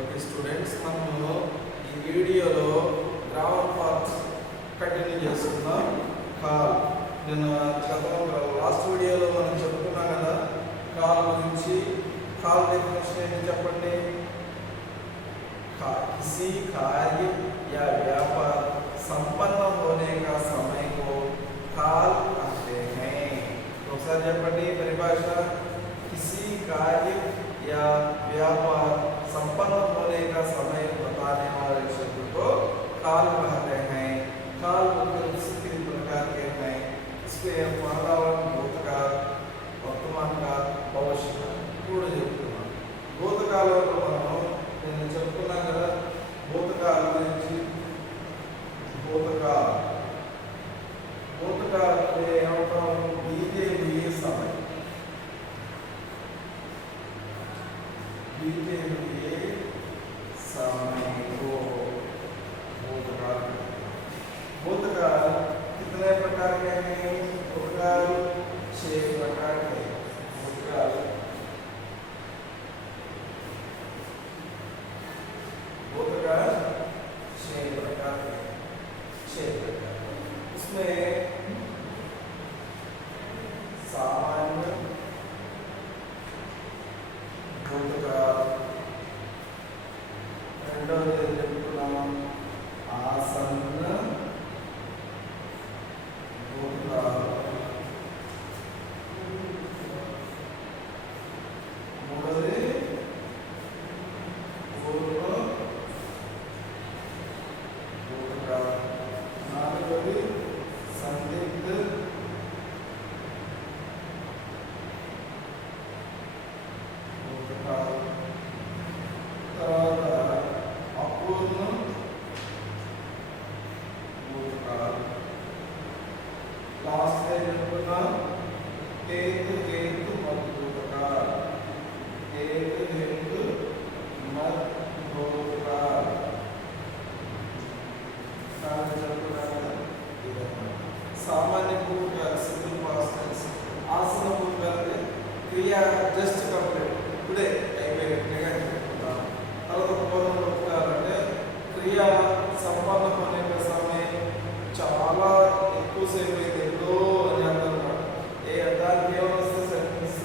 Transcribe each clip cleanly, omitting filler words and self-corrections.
Okay students, మనము ఈ వీడియోలో గ్రామర్ పార్ట్స్ కంటిన్యూ చేస్తున్నాం. కాల్ నేను లాస్ట్ వీడియోలో మనం చెప్పుకున్నాం కదా కాల్ గురించి. కాల్ డెఫినేషన్ ఏంటి చెప్పండి. किसी कार्य या व्यापार संपन्न होने का समय को काल कहते हैं. तो सर చెప్పండి परिभाषा. किसी कार्य या व्यापार संपन्न होने का समय बताने वाले शब्द को काल कहते हैं. काल तीन प्रकार के हैं. इसमें वातावरण, भूतकाल, वर्तमान काल, भविष्य काल కూడా చెప్తున్నాం. భూతకాలంలో మనం నేను చెప్తున్నాను కదా భూతకాలం గురించి. भूतकाल बीते हुए समय, बीते हुए समय को भूतकाल. भूतकाल कितने प्रकार के हैं? भूतकाल 6 प्रकार के. भूतकाल भूतकाल 6 प्रकार के. 6 प्रकार उसमें सामान्य भूतकाल, రెండవది చెప్తున్నాం ఆసన్న భూతకాలం, మూడవది పూర్వ భూతకాలం, నాలుగవది సందిగ్ధ భూతకాలం, తర్వాత అపూర్ణ భూతకాలం, లాస్ట్ చెప్పుకున్నాం హేతు మద్భూతకాలం. హేతు మద్భూతకాలం सामान्य भूतकाल सिंपल पास्ट टेंस. आसन भूतकाल क्रिया जस्ट कंप्लीट टुडे అయిపోయింది. తర్వాత పూర్వ భూతకాలం అంటే క్రియ సంపన్న होने का समय చాలా ఎక్కువ సేపు అయితే ఎప్పుడో అని అర్థం అన్నమాట. దానికి ఏమొస్తే సెంటెన్స్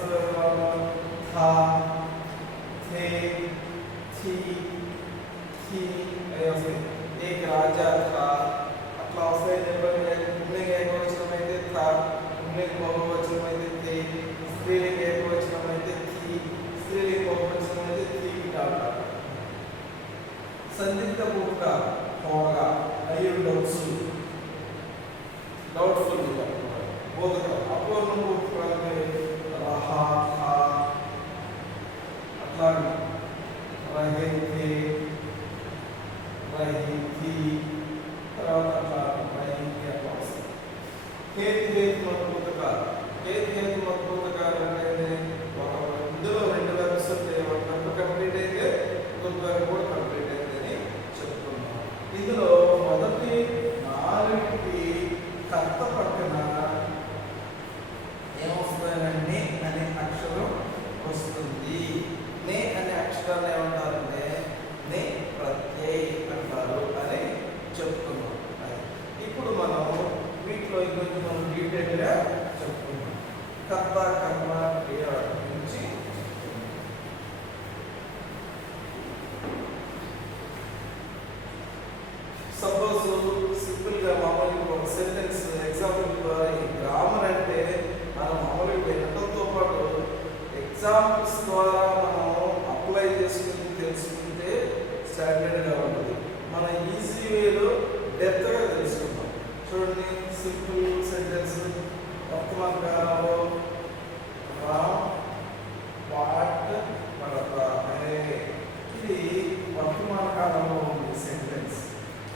థా, थे, थी, थी ऐसे एक राजा था అట్లా వస్తాయి. చెప్పండి పుల్లింగ ఏకవచనం అయితే థా, పుల్లింగ బహువచనం అయితే తే, స్త్రీలింగ ఏకవచనం అయితే థీ, స్త్రీలింగ బహువచనం అయితే థీటా. సందిగ్ధ భూతకాలం होगा, అయి ఉండొచ్చు, డౌట్ఫుల్ భూతకాలం. అపూర్ణ భూతకాలం రహా, థా, అట్లాగే రహే, थे, రహీ, థీ, తర్వాత అట్లా రహీ అట్లా వస్తుంది. హేతు మద్భూతకాలం. హేతు మద్భూతకాలం అంటే ఇందులో 2 వెర్బ్స్ ఉంటాయి. ఒక వెర్బ్ కంప్లీట్ అయితే ఇంకొక వెర్బ్ కూడా కంప్లీట్ అయిందని చెప్తున్నాం. ఇందులో మొదటి 4కి కర్త పక్కన ఏమొస్తుందంటే అనే అక్షరం వస్తుంది. నే అనే అక్షరాన్ని ఏమంటారంటే నే ప్రత్యయ అంటారు అని చెప్తున్నాం. ఇప్పుడు మనం వీటిలో ఇంకొంచెం మనం డీటెయిల్గా చెప్పుకున్నాం. కర్త, కర్మ, క్రియ గురించి సపోజ్ సింపుల్గా మామూలుగా ఒక సెంటెన్స్ ఎగ్జాంపుల్. ఈ గ్రామర్ అంటే మనం మామూలుగా వినడంతో పాటు ఎగ్జాంపుల్స్ ద్వారా మనం అప్లై చేసుకుని తెలుసుకుంటే స్టాండర్డ్గా ఉంటుంది. మన ఈజీ వేలో డెప్త్గా తెలుసుకుంటాం. చూడండి సింపుల్ సెంటెన్స్. వర్తమాన కాలంలో రామ్ పాట పడతా హై. ఇది వర్తమాన కాలంలో ఉంది సెంటెన్స్.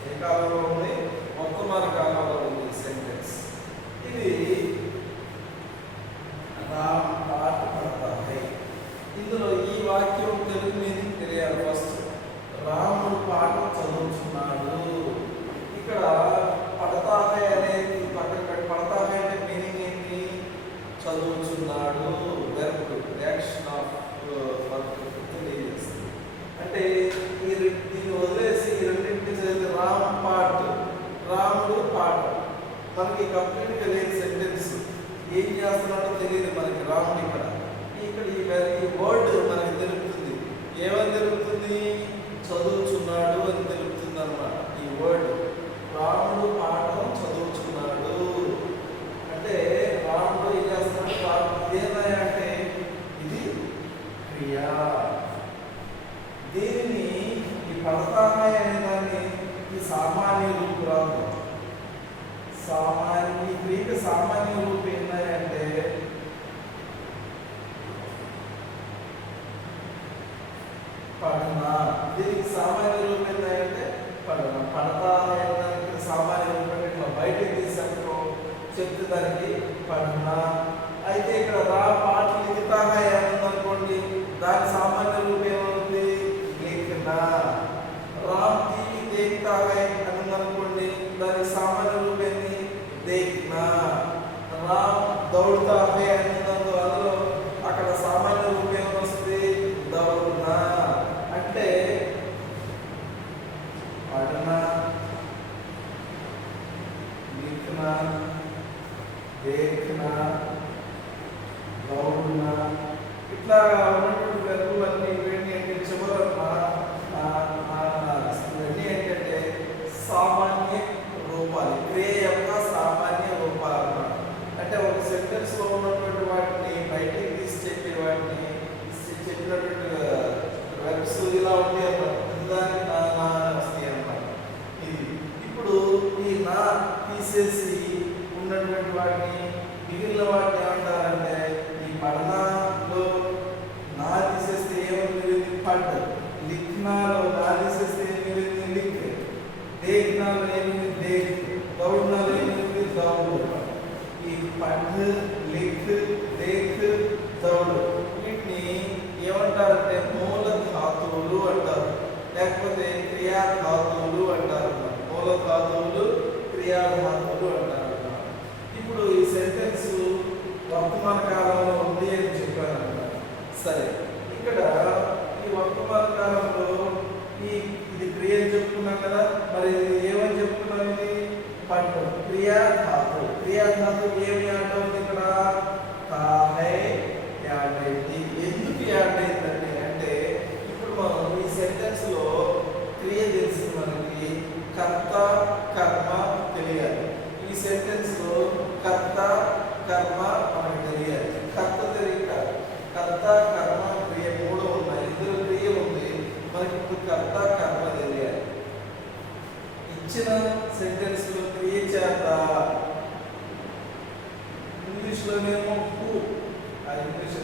ఏ కాలంలో ఉంది? వర్తమాన కాలంలో ఉంది సెంటెన్స్. ఇది రామ్ పాట పడతా హై. ఇందులో ఈ వాక్యం తెలుగు మీనింగ్ తెలియాలి. ఫస్ట్ రాముడు పాట చదువుతున్నాడు. ఇక్కడ పడతా హై అనేది పక్కన పెట్టి, పడతా హై అంటే మీనింగ్ ఏంటి? చదువు దీన్ని వదిలేసి ఈ రెండింటిని చదివితే రామ్ పాట్, రాముడు పాట. మనకి కంప్లీట్గా లేదు సెంటెన్స్. ఏం చేస్తున్నాడో తెలియదు మనకి రాముడు ఇక్కడ. ఈ వర్డ్ మనకి తెలుపుతుంది. ఏమని తెలుపుతుంది? చదువుచున్నాడు అని తెలుపుతుంది అన్నమాట. ఈ వర్డ్ రాముడు పాఠం చదువుచున్నాడు అంటే రాముడు ఏం చేస్తున్నాడు? ఇదేనా అంటే ఇది క్రియ. దీనిని ఈ పడతానే అనే దాన్ని ఈ సామాన్య రూపు రాదు. ఈ క్రియకి సామాన్య రూపు ఏంటంటే పఠన. దీనికి సామాన్య రూపం ఏంటంటే పఠన. పడతా అనే సామాన్య రూపం ఇట్లా బయటకు తీసినప్పుడు చెప్తే దానికి పఠన. అయితే ఇక్కడ రా పాట లిఖితాగా ఏముందనుకోండి, దాని సామాన్య రూపం ఏముంది? లిఖన. రామ్ టీవీ దేఖ్తాగా అనుకోండి, దాని సామాన్య రూపం ఏంటి? देखना. రామ్ దౌడతా హై అన్నందు అందులో అక్కడ సామాన్య రూపం ఏమొస్తుంది? దౌడనా. అంటే పఠనా, లిఖనా, देखना, దౌడనా ఇట్లా ఉన్నటువంటి వెర్బులన్నీ ఇవన్నీ అంటే చివరన్నా ఇవన్నీ ఏంటంటే సామాన్య రూపాలు, క్రియ యొక్క సామాన్య రూపాలు అన్నమాట. అంటే ఒక సెంటెన్స్ లో ఉన్నటువంటి వాటిని బయటికి తీసి చెప్పే వాటిని చెప్పినటువంటి వెబ్స్ ఇలా ఉంటాయి అన్నమాట. దానికి నా వస్తాయి అన్నమాట. ఇది ఇప్పుడు ఈ నా తీసేసి ఉన్నటువంటి వాటిని మిగిలిన వాటిని ఏమంటారంటే ఈ పఠనాలో నా తీసేస్తే ఏమని పడ్, లిఖనాలో నా తీసేస్తే ఏమి లిఖ్, देखनाలో ఏమి देख, దౌడనాలో ఏమి దౌడ్. ఈ పడ్, లిఖ్, देख, దౌడ్ వీటిని ఏమంటారంటే మూల ధాతువులు అంటారు, లేకపోతే క్రియా ధాతువులు అంటారు. మూల ధాతువులు, క్రియా ధాతువులు అంటారు. ఇప్పుడు ఈ సెంటెన్స్ వర్తమాన కాలంలో ఉంది అని చెప్పాను. సరే, ఇక్కడ ఈ వర్తమాన కాలంలో ఇది క్రియ అని చెప్పుకున్నాం కదా, మరి ఏమని చెప్పుకున్నాం? ఇది పట్టు క్రియా ధాతు. క్రియా ధాతు ఏమి యాడ్ అవుతుంది ఇక్కడ? తాహే యాడ్ అయింది. ఎందుకు యాడ్ అయిందండి అంటే ఇప్పుడు మనం ఈ సెంటెన్స్ లో క్రియ తెలిసి మనకి కర్త కర్మ తెలియాలి. ఈ సెంటెన్స్ లో కర్త కర్మ మనకి తెలియాలి. కర్త తెలియక కర్త కర్మ క్రియ మూడు ఉన్నాయి. ఇద్దరు క్రియ ఉంది మనకి. ఇప్పుడు కర్త కర్మ తెలియాలి. ఇచ్చిన సెంటెన్స్ లో క్రియ చేత ఇంగ్లీష్ లోనేమో హూ, అది ఇంగ్లీష్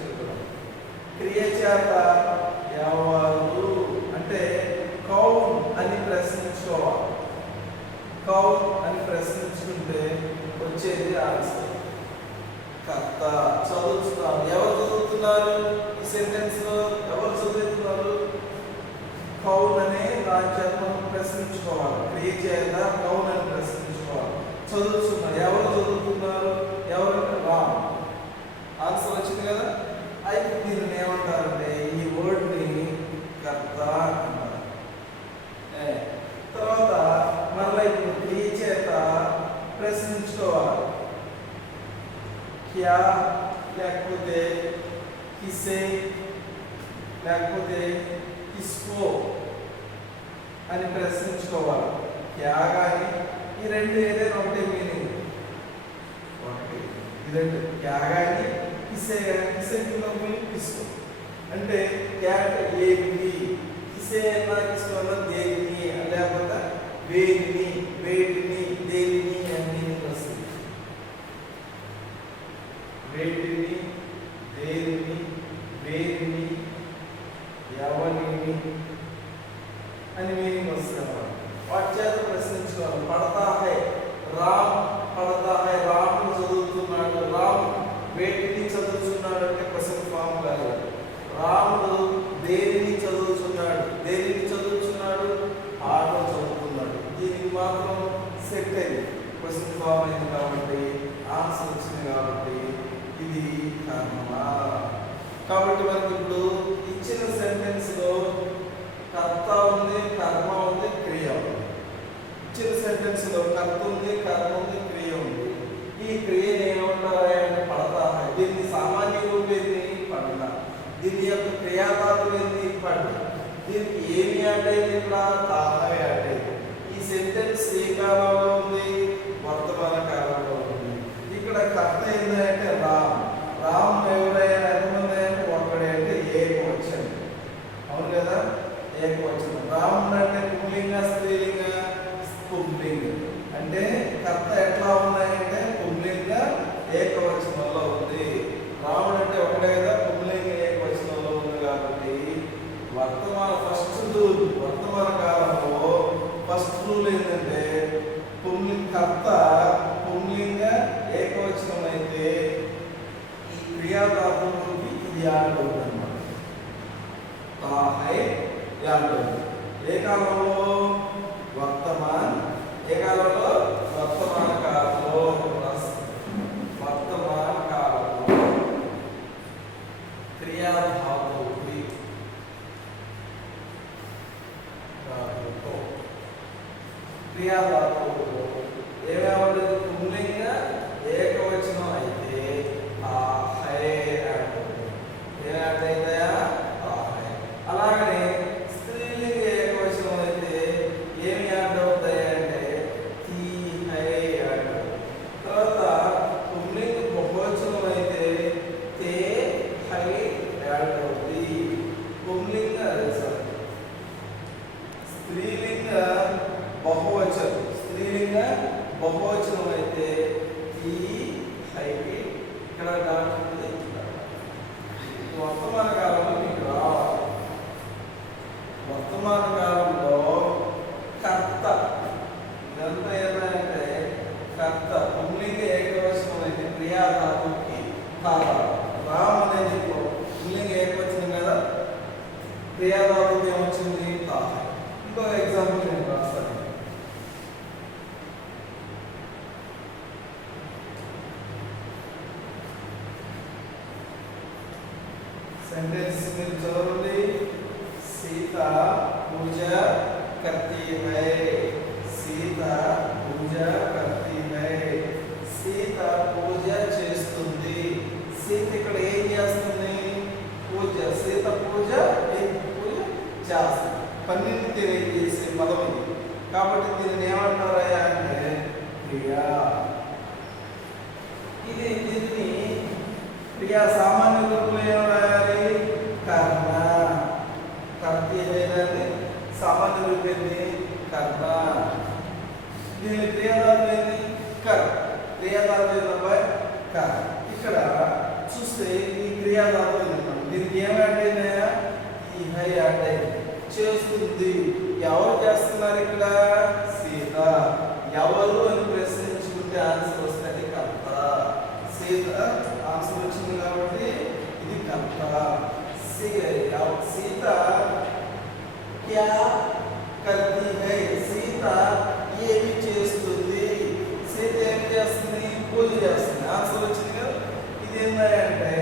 క్రియ చేత ఎవరు అంటే కౌన్ అని ప్రశ్నించుకోవాలి. కౌన్ అని ప్రశ్నించుకుంటే వచ్చేది ఆన్సర్. కర్త చదువుతున్నారు. ఎవరు చదువుతున్నారు? ఈ సెంటెన్స్ లో ఎవరు చదువుతున్నారు? కౌన్ అనే దాని చేత ప్రశ్నించుకోవాలి. క్రియ చేత కౌన్ అని ప్రశ్నించుకోవాలి. చదువుతున్నారు. ఎవరు చదువుతున్నారు? ఎవరంటే రామ్. ఆన్సర్ వచ్చింది కదా. అయితే దీన్ని ఏమంటారంటే ఈ వర్డ్ ని కర్త అంటారు. తర్వాత మళ్ళీ ఇప్పుడు క్రియ చేత ప్రశ్నించుకోవాలి. క్యా లేకపోతే కిసే లేకపోతే కిస్కో అని ప్రశ్నించుకోవాలి. క్యా కానీ ఈ రెండు ఏదైనా ఒకటే మీనింగ్. ఒకటి ఈ రెండు క్యా కానీ కిసే కానీ. కిసే కింద మీనింగ్ కిస్కో అంటే క్యా ఏమిటి, కిసే అన్నా కిస్కో అన్నా దేనిని లేకపోతే వేడిని, వేడిని, దేనిని అని మీనింగ్ వస్తుంది. వేడిని, దేనిని, వేడిని, ఎవరిని అని మీనింగ్ వస్తుంది. వాటి చేత ప్రశ్నించుకోవాలి. పడతా హై రామ్, పడతా హై రామ్ చదువుతున్నాడు. రామ్ వేటిని చదువుతున్నాడు అంటే క్వశ్చన్ ఫామ్ కాదు. రాముడు దేనిని చదువుతున్నాడు, దేనిని చదువుతున్నాడు? ఆట చదువుతున్నాడు. దీనికి మాత్రం సెట్ అయింది. క్వశ్చన్ ఫామ్ అయింది కాబట్టి ఆన్సర్ వచ్చింది కాబట్టి ఇది కర్మ. కాబట్టి మనకి ఇప్పుడు ఇచ్చిన సెంటెన్స్ లో కర్త ఉంది, కర్మ ఇచ్చిన సెంటెన్స్ లో కర్త ఉంది, కర్మ ఉంది, క్రియ ఉంది. ఈ క్రియను ఏమంటారంటే పడతా. దీన్ని సామాన్య రూపేది పడన. దీని యొక్క క్రియాధారం ఏంది పడ. దీనికి ఏమి యాడ్ అయింది ఇక్కడ తాహ యాడ్ అయింది. ఈ సెంటెన్స్ ఏ కాలంలో ఉంది వర్తమాన కాలంలో ఉంది. ఇక్కడ కర్త ఏంటంటే రామ్. రామ్ ఎవరైనా ఎంతమంది అంటే ఒక్కడే అంటే ఏకవచనం. అవును కదా, ఏకవచనం. రామ్ అంటే పుల్లింగ స్త్రీలింగ పుంలింగ. అంటే కర్త ఎట్లా ఉన్నాయంటే పుంలింగ ఏకవచనంలో ఉంది. రాముడు అంటే ఒకటే కదా, పుంలింగ ఏకవచనంలో ఉంది. కాబట్టి వర్తమాన ఫస్ట్ రూల్, వర్తమాన కాలంలో ఫస్ట్ రూల్ ఏంటంటే కర్త పుంలింగ ఏకవచనం అయితే ఈ క్రియాధాతువుకి ఇది యాడ్ అవుతుంది అన్నమాట. తాహై యాడ్ అవుతుంది. ఏ కాలంలో వర్తమాన్. ఏ కాలంలో వర్తమాన కాలంలో. వర్తమాన కాలంలో క్రియాధాతువుకి క్రియాధాతువులో ఏమేమి పుంలింగ ఏకవచనం అయితే తాహై యాడ్ అవుతుంది. ఏం యాడ్ అవుతాయా తాహై. అలాగనే స్త్రీలింగ ఏకవచనం అయితే ఏమి యాడ్ అవుతాయి అంటే తీహై యాడ్ అవుతాయి. తర్వాత పుంలింగ బహువచనం అయితే తే హై యాడ్ అవుతుంది. పుంలింగ స్త్రీలింగ బహువచనం, స్త్రీలింగ బహువచనం అయితే ఈ హై ఇక్కడ దాటుతుంది. వర్తమాన కాలంలో మీకు రావాలి. వర్తమాన కాలంలో కర్త ఇదంతా ఏదంటే కర్త పుంలింగ ఏకవచనం అయితే క్రియాధాతువుకి తాత. రామ్ అనేది పుంలింగ ఏకవచనం కదా, క్రియాధాతువుకి ఏమొచ్చింది తాత. ఇంకో ఎగ్జాంపుల్ నేను రాస్తాను. सेंटेंस में चलोगे। सीता पूजा करती है। सीता पूजा करती है। सीता पूजा చేస్తుంది. సీత ఇక్కడ ఏం చేస్తుంది పూజ. సీత పూజ పూజ చేస్తుంది. పన్నెండు తెలియజేసే పదం ఇది. కాబట్టి దీన్ని ఏమంటారా అంటే క్రియా. ఇది దీన్ని క్రియా సామాన్య రూపంలో ఏం రాయాలి కర్మ. కర్తి ఏదైనా సామాన్య రూపేంది కర్మ. దీని క్రియాధారం ఏంది కర్. క్రియాధారం ఏంటంటే కర్. ఇక్కడ చూస్తే ఈ క్రియాధారం ఏంటంటే దీనికి ఏం యాడ్ అయినాయా ఈ హై యాడ్ అయింది. చేస్తుంది. ఎవరు చేస్తున్నారు ఇక్కడ సీత. ఎవరు అని ప్రశ్నించుకుంటే ఆన్సర్ వస్తుంది కర్త. సీత ఆన్సర్ వచ్చింది కాబట్టి ఇది కర్త. సీత క్యా కర్తీ హై. సీత ఏమి చేస్తుంది. సీత ఏమి చేస్తుంది పూజ చేస్తుంది. ఆన్సర్ వచ్చింది కదా. ఇది ఏంటంటే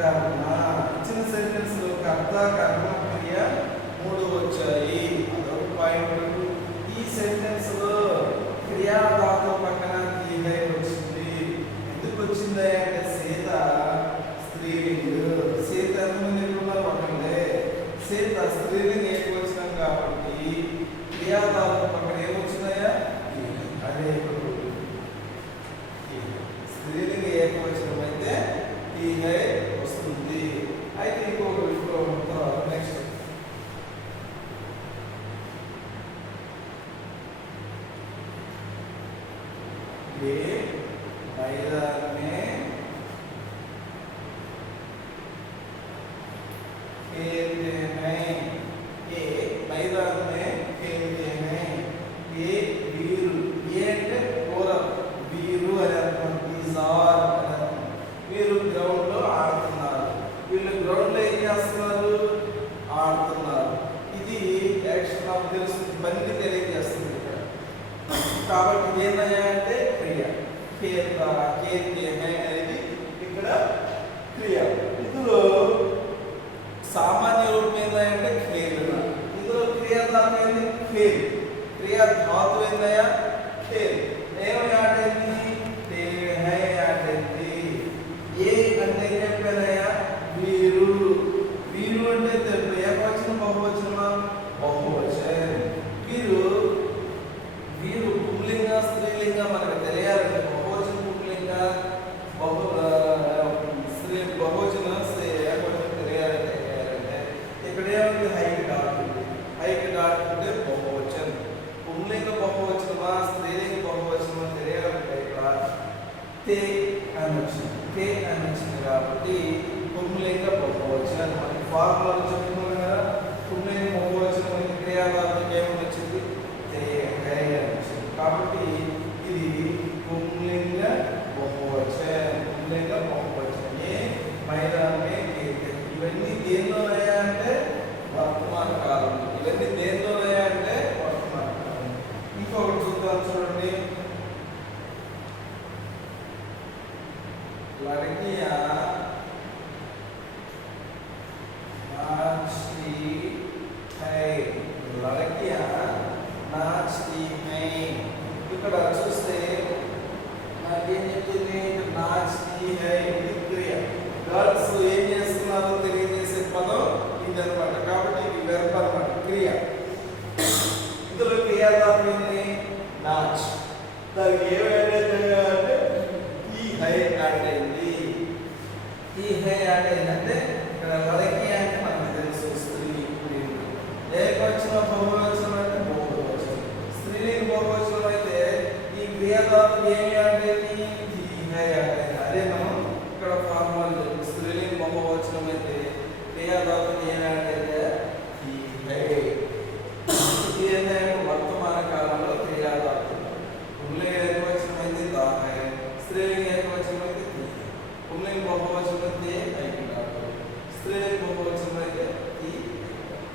కర్మ. ఇచ్చిన సెంటెన్స్ లో కర్త కర్మ క్రియ మూడు వచ్చాయి. అదొక పాయింట్. ఈ సెంటెన్స్ లో క్రియాధాతు పక్కన తీగై వచ్చింది. ఎందుకు వచ్చింది అంటే సీత స్త్రీలింగ్. సీత ఎంతమంది ఉన్నారు ఒకళ్ళే. సీత స్త్రీలింగ్ ఏకవచనం కాబట్టి క్రియాధాతు పక్కన ఏమొచ్చినాయా అదే స్త్రీలింగ ఏకవచనం అయితే తీగై వస్తుంది. అయితే ఇంకొక నెక్స్ట్ मैदान में खेलते हैं. ये मैदान में खेलते हैं. ये वीरू. ये అంటే కోరం. వీరు అని అర్థం. ఈజార్ అని అర్థం. వీరు గ్రౌండ్ లో ఆడుతున్నారు. వీళ్ళు గ్రౌండ్ లో ఏం చేస్తున్నారు ఆడుతున్నారు. ఇది యాక్షన్ నాకు తెలుస్తుంది బండి తెలియజేస్తుంది ఇక్కడ. కాబట్టి ఇది ఏంటంటే క్రియ. खेलता खेलते हैं అనేది ఇక్కడ క్రియ. ఇందులో సామాన్య రూపం ఏంటంటే ఖేలన. ఇందులో క్రియాధారం ఏంటి ఖేల్. క్రియా ధాతు ఏందయ్యా ఖేల్ ఏం యాడ్ అయింది తే హై యాడ్ అయింది ఏ అంటే ఏం చెప్పానయ్యా వీరు వీరు అంటే తెలుగు ఏకవచనం బహువచనమా బహువచనం వీరు వీరు పుల్లింగ స్త్రీలింగ మనకు తెలియాలంటే బహువచనం పుల్లింగ స్త్రీ బహువచన ఏకవచనం తెలియాలంటే ఇక్కడ ఏముంది హైకి డాట్ ఉంది హైకి డాట్ అంటే బహువచనం పుల్లింగ బహువచనమా స్త్రీలింగ బహువచనమా తెలియాలంటే ఇక్కడ తే అని వచ్చింది తే అని వచ్చింది కాబట్టి పుల్లింగ బహువచనం మనకి ఫార్ములా చెప్పుకున్నాం కదా పుల్లింగ బహువచనం మనకి క్రియాధారకి ఏమని వచ్చింది తే హై అని వచ్చింది కాబట్టి ఇది పుల్లింగ బహువచనం పుల్లింగ బహువచనం ఏ మైదానమే ఇవన్నీ దేనిలోనయ్యా అంటే వర్తమాన కాలం ఇవన్నీ దేనిలోనయ్యా అంటే వర్తమాన కాలం ఇంకొకటి చూద్దాం చూడండి లड़कियां नाचती है लड़कियां नाचती हैं ఇక్కడ చూస్తే నాకేం చెప్తుంది నాచती है ఇది క్రియ గర్ల్స్ ఏం చేస్తున్నారో తెలియజేసే పదం ఇదన్నమాట కాబట్టి ఇది వెర్బ్ అన్నమాట క్రియ ఇందులో క్రియాధారం ఏంటి నాచ్ దానికి ఏమైందంటే ఈ హై యాడ్ అయింది ఈ హై యాడ్ అయిందంటే ఇక్కడ లड़की అంటే మనకు తెలుసు స్త్రీ ఏకవచనం బహువచనం అంటే బహువచనం స్త్రీలింగ బహువచనం అయితే ఈ క్రియాధారం ఏమి యాడ్ అయింది ఈ హై యాడ్ అయింది అదే మనం ఇక్కడ ఫార్ములా స్త్రీలింగ బహువచనం అయితే క్రియాధారం ఏమి యాడ్ అయితే ఈ హై ఇది ఏంటంటే వర్తమాన కాలంలో క్రియాధారం పుల్లింగ ఏకవచనం అయితే దా హై స్త్రీలింగ ఏకవచనం అయితే తి పుల్లింగ బహువచనం అయితే హైకి డాట్ స్త్రీలింగ బహువచనం అయితే తి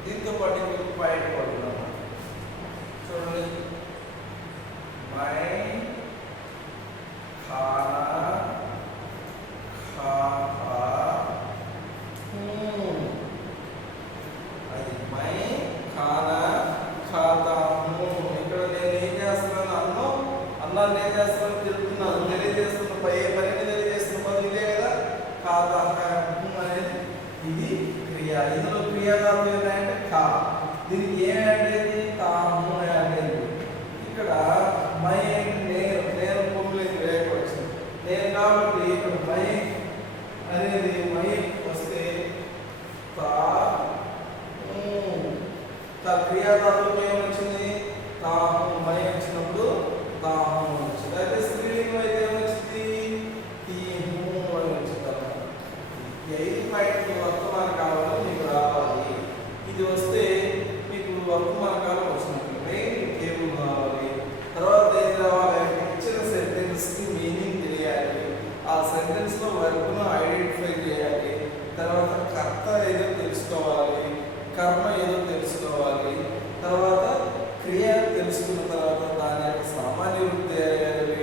దీంతో పాటు మీకు పాయింట్ పడుతున్నాం చూడండి మై ఖానా खाता हूँ అది మై ఖానా ఖాతా హూ ఇక్కడ నేను ఏం చేస్తున్నాను అన్నాన్ని ఏం చేస్తున్నాను తెలుపుతున్నాను తెలియజేస్తున్న ఏ పనిని తెలియజేస్తున్న పదం ఇదే కదా ఖాతా హూ అనేది ఇది క్రియ ఇందులో క్రియాధారం ఏంటంటే ఖా దీనికి ఏం యాడ్ అయింది తాము యాడ్ అయింది ఇక్కడ మై అంటే నేను పుల్లింగ ఏకవచనం నేను కాబట్టి ఇక్కడ మై అనేది మై వస్తే తా క్రియాధారంలో ఏమొచ్చింది తాము మై వచ్చినప్పుడు తాము వచ్చింది అయితే స్త్రీలింగం అయితే ఏమొచ్చింది తీము అని వచ్చింది అన్నమాట ఈ 5 పాయింట్లు వర్తమాన కాలంలో మీకు రావాలి ఇది వస్తే మీకు వర్తమాన కాలం వచ్చినట్టు మెయిన్ టేబుల్ కావాలి తర్వాత ఏం రావాలి ఇచ్చిన సెంటెన్స్కి మీనింగ్ తెలియాలి ఆ సెంటెన్స్లో వర్క్ను ఐడెంటిఫై చేయాలి తర్వాత కర్త ఏదో తెలుసుకోవాలి కర్మ ఏదో తెలుసుకోవాలి తర్వాత క్రియ తెలుసుకున్న తర్వాత దాని యొక్క సామాన్య రూపం తెలియాలి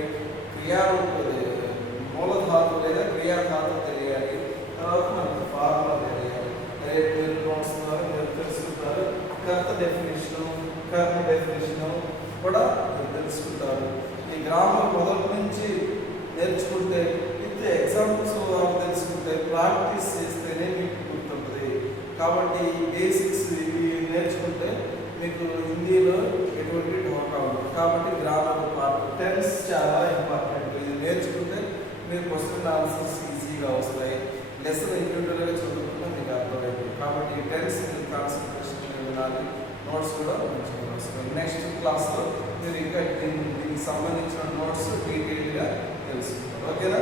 క్రియారూపం మూలధాతు లేదా క్రియాధాతు తెలియాలి తర్వాత మనకు ఫార్ములా తెలియాలి మీరు నోట్స్ ద్వారా మీరు తెలుసుకుంటారు కర్త డెఫినేషను కర్మ డెఫినేషను కూడా మీరు తెలుసుకుంటారు ఈ గ్రామర్ మొదటి నుంచి నేర్చుకుంటే విత్ ఎగ్జాంపుల్స్ తెలుసుకుంటే ప్రాక్టీస్ చేస్తేనే మీకు గుర్తుంటుంది కాబట్టి బేసిక్స్ ఇవి నేర్చుకుంటే మీకు హిందీలో ఎటువంటి ఢోకా ఉంటుంది కాబట్టి గ్రామర్ పార్ట్ టెన్స్ చాలా ఇంపార్టెంట్ ఇది నేర్చుకుంటే మీరు క్వశ్చన్ ఆన్సర్స్ ఈజీగా వస్తాయి లెసన్ ఇండివిజువల్గా చదువుకుంటే మీకు అర్థమైంది కాబట్టి టెన్స్ కాన్సన్ట్రేషన్ వినాలి నోట్స్ కూడా మంచిగా వస్తాయి నెక్స్ట్ క్లాస్లో మీరు ఇంకా దీనికి సంబంధించిన నోట్స్ డీటెయిల్గా తెలుసుకుంటారు ఓకేనా